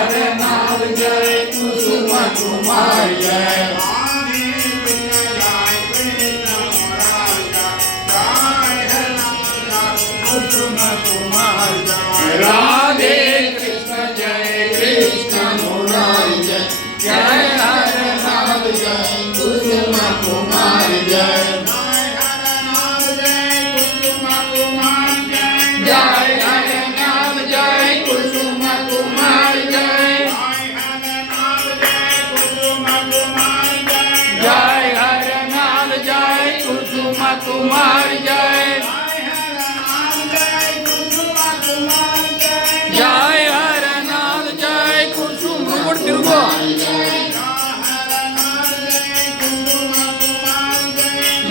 हर नाम जय कुसुम कुमार जय राधे कृष्ण जय कृष्ण मुरारी जय जय हर नाम जय कुसुम कुमार जय जय हर नाम जय कुसुम कुमार जय जय हर नाम जय कुसुम कुमार जय जय हर नाम जय कुसुम तिरुगो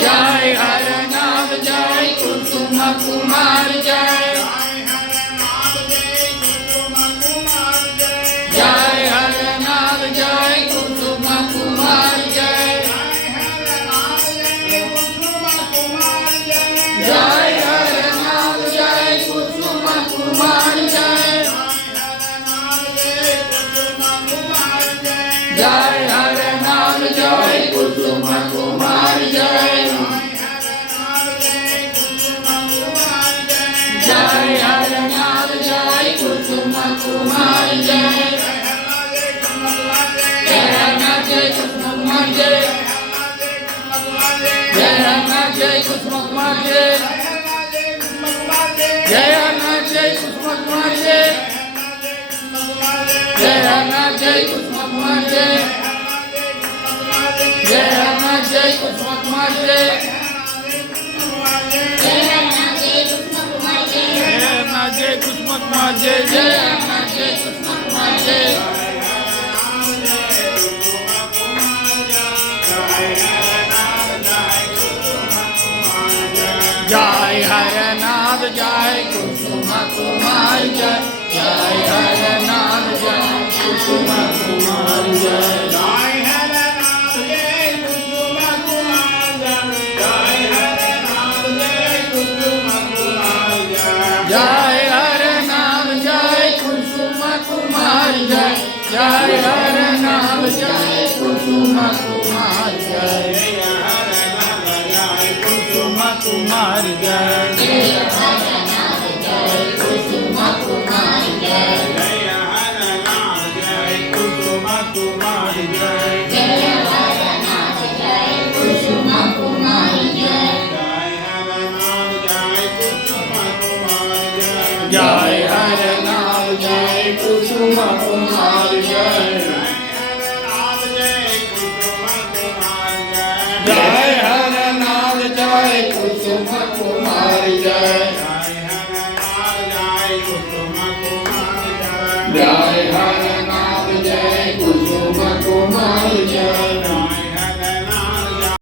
जय हर नाम जय कुसुम कुमार जय जय हर नाम जय कुसुम कुमार जय जय हर नाम जय कुसुम कुमार जय जय हर नाम जय कुसुम कुमार जय जय हर नाम जय कुसुम कुमार जय जय हर नाम जय कुसुम कुमार जय जय हर नाम जय कुसुम कुमार जय जय हर नाम जय कुसुम कुमार जय जय हर नाम जय कुसुम कुमार जय जय हर नाम जय कुसुम कुमार जय जय हर नाम जय कुसुम कुमार जय जय हर नाम जय कुसुम कुमार जय जय हर नाम जय कुसुम कुमार जय जय हर नाम जय कुसुम कुमार जय जय हर नाम जय कुसुम कुमार जय जय हर नाम जय कुसुम कुमार जय जय हर नाम जय कुसुम कुमार जय जय हर नाम जय कुसुम कुमार जय कुमार जय जय हर नाम जय कुसुम कुमार जय जय हर नाम जय कुसुम कुमार जय जय हर नाम जय कुसुम कुमार जय जय हर नाम जय कुसुम कुमार जय जय हर नाम जय कुसुम कुमार जय जय हर नाम जय कुसुम कुमार जय